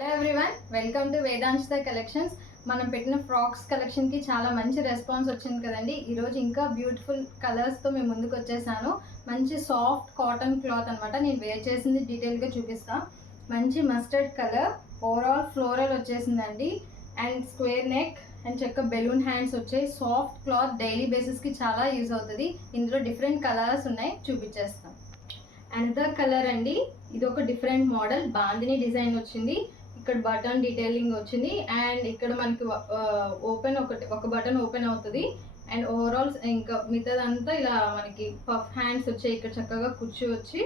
Hello everyone welcome to Vedanshita collections మనం పెట్టిన frocks కలెక్షన్కి చాలా మంచి రెస్పాన్స్ వచ్చింది కదండి. ఈరోజు ఇంకా బ్యూటిఫుల్ కలర్స్తో మేము ముందుకు వచ్చేసాను. మంచి సాఫ్ట్ కాటన్ క్లాత్ అనమాట నేను వేర్ చేసింది డీటెయిల్గా చూపిస్తా. మంచి మస్టర్డ్ కలర్ ఓవరాల్ ఫ్లోరల్ వచ్చేసిందండి. అండ్ స్క్వేర్ నెక్ అండ్ చెక్క బెలూన్ హ్యాండ్స్ వచ్చాయి. సాఫ్ట్ క్లాత్ డైలీ బేసిస్కి చాలా యూజ్ అవుతుంది. ఇందులో డిఫరెంట్ కలర్స్ ఉన్నాయి. చూపించేస్తాం. అనదర్ కలర్ అండి. ఇది ఒక డిఫరెంట్ మోడల్ బాందిని డిజైన్ వచ్చింది. ఇక్కడ బటన్ డీటెయిలింగ్ వచ్చింది. అండ్ ఇక్కడ మనకి ఓపెన్ ఒకటి ఒక బటన్ ఓపెన్ అవుతుంది. అండ్ ఓవరాల్ ఇంకా మిగతాదంతా ఇలా మనకి పఫ్ హ్యాండ్స్ వచ్చాయి. ఇక్కడ చక్కగా కుర్చీ వచ్చి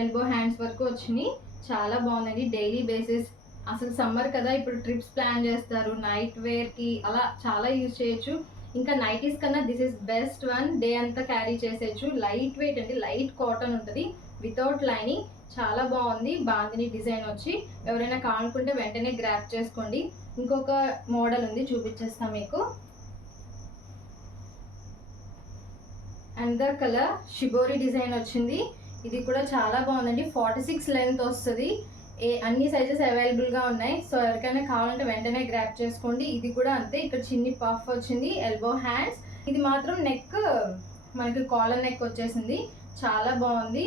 ఎల్బో హ్యాండ్స్ వరకు వచ్చినాయి. చాలా బాగుందండి. డైలీ బేసిస్ అసలు సమ్మర్ కదా ఇప్పుడు ట్రిప్స్ ప్లాన్ చేస్తారు. నైట్ వేర్కి అలా చాలా యూజ్ చేయొచ్చు. ఇంకా నైటీస్ కన్నా this is best one day అంతా క్యారీ చేసేయచ్చు. లైట్ వెయిట్ అండి లైట్ కాటన్ ఉంటుంది. వితౌట్ లైనింగ్ చాలా బాగుంది. బాందిని డిజైన్ వచ్చి ఎవరైనా కానుకుంటే వెంటనే గ్రాప్ చేసుకోండి. ఇంకొక మోడల్ ఉంది చూపించేస్తాం మీకు. అందర్ కలర్ షిబోరి డిజైన్ వచ్చింది. ఇది కూడా చాలా బాగుందండి. ఫార్టీ సిక్స్ లెంత్ వస్తుంది. ఏ అన్ని సైజెస్ అవైలబుల్గా ఉన్నాయి. సో ఎవరికైనా కావాలంటే వెంటనే గ్రాప్ చేసుకోండి. ఇది కూడా అంతే. ఇక్కడ చిన్ని పఫ్ వచ్చింది ఎల్బో హ్యాండ్స్ ఇది మాత్రం నెక్ మనకి కాలర్ నెక్ వచ్చేసింది. చాలా బాగుంది.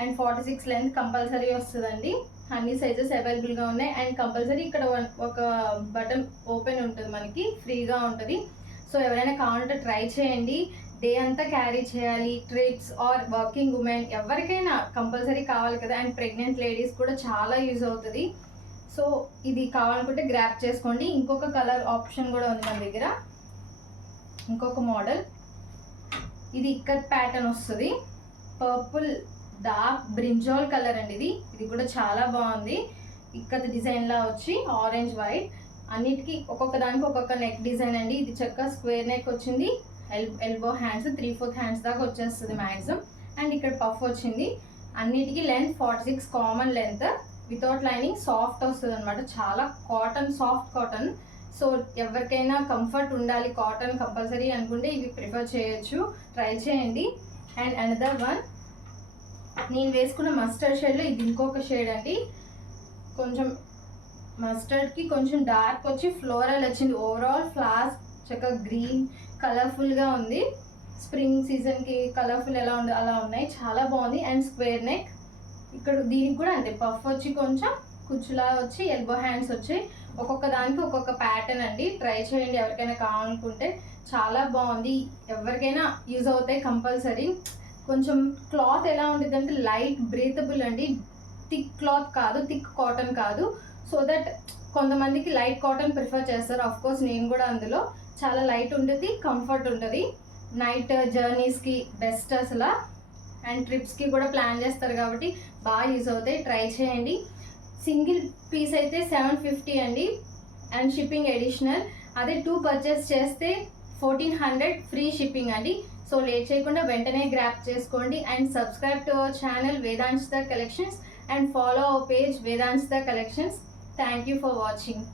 And forty six length compulsory వస్తుందండి. అన్ని సైజెస్ అవైలబుల్గా ఉన్నాయి. అండ్ కంపల్సరీ ఇక్కడ వన్- ఒక బటన్ ఓపెన్ ఉంటుంది మనకి ఫ్రీగా ఉంటుంది. సో ఎవరైనా కావాలంటే ట్రై చేయండి. డే అంతా క్యారీ చేయాలి. ట్రిప్స్ ఆర్ వర్కింగ్ ఉమెన్ ఎవరికైనా కంపల్సరీ కావాలి కదా. అండ్ ప్రెగ్నెంట్ లేడీస్ కూడా చాలా యూజ్ అవుతుంది. సో ఇది కావాలనుకుంటే గ్రాప్ చేసుకోండి. ఇంకొక కలర్ ఆప్షన్ కూడా ఉంది మన దగ్గర. ఇంకొక మోడల్. ఇది ఇక్కత్ ప్యాటర్న్ వస్తుంది. పర్పుల్ డార్క్ బ్రింజాల్ కలర్ అండి ఇది. ఇది కూడా చాలా బాగుంది. ఇక్కడ డిజైన్లా వచ్చి ఆరెంజ్ వైట్ అన్నిటికీ ఒక్కొక్క దానికి ఒక్కొక్క నెక్ డిజైన్ అండి. ఇది చక్క స్క్వేర్ నెక్ వచ్చింది. L elbow hands three fourth hands దాకా వచ్చేస్తుంది మ్యాక్సిమం అండ్ ఇక్కడ పఫ్ వచ్చింది. అన్నిటికీ length forty six common length without lining soft వస్తుంది అనమాట చాలా కాటన్ సాఫ్ట్ కాటన్. సో ఎవరికైనా కంఫర్ట్ ఉండాలి కాటన్ కంపల్సరీ అనుకుంటే ఇవి ప్రిఫర్ చేయొచ్చు. ట్రై చేయండి. అండ్ అనదర్ వన్ నేను వేసుకున్న మస్టర్డ్ షేడ్లో ఇది ఇంకొక షేడ్ అండి. కొంచెం మస్టర్డ్కి కొంచెం డార్క్ వచ్చి ఫ్లోరల్ వచ్చింది. ఓవరాల్ ఫ్లాస్ చక్కగా గ్రీన్ కలర్ఫుల్గా ఉంది. స్ప్రింగ్ సీజన్కి కలర్ఫుల్ ఎలా ఉంది అలా ఉన్నాయి. చాలా బాగుంది. And square neck. ఇక్కడ దీనికి కూడా అంతే. పఫ్ వచ్చి కొంచెం కుచ్చులా వచ్చి ఎల్బో హ్యాండ్స్ వచ్చి ఒక్కొక్క దానికి ఒక్కొక్క ప్యాటర్న్ అండి. ట్రై చేయండి ఎవరికైనా కావాలనుకుంటే. చాలా బాగుంది. ఎవరికైనా యూజ్ అవుతాయి కంపల్సరీ. కొంచెం క్లాత్ ఎలా ఉంటుంది అంటే లైట్ బ్రీతబుల్ అండి. థిక్ క్లాత్ కాదు థిక్ కాటన్ కాదు. సో దట్ కొంతమందికి లైట్ కాటన్ ప్రిఫర్ చేస్తారు. ఆఫ్ కోర్స్ నేను కూడా అందులో చాలా లైట్ ఉంటుంది కంఫర్ట్ ఉంటుంది. నైట్ జర్నీస్కి బెస్ట్ అసలు. అండ్ ట్రిప్స్కి కూడా ప్లాన్ చేస్తారు కాబట్టి బాగా యూజ్ అవుతాయి. ట్రై చేయండి. సింగిల్ పీస్ అయితే సెవెన్ ఫిఫ్టీ అండి. And shipping additional. అదే టూ పర్చేస్ చేస్తే ఫోర్టీన్ హండ్రెడ్ ఫ్రీ షిప్పింగ్ అండి. సో లేట్ చేయకుండా వెంటనే గ్రాప్ చేసుకోండి. And subscribe to our channel Vedanshita collections and follow our page Vedanshita collections thank you for watching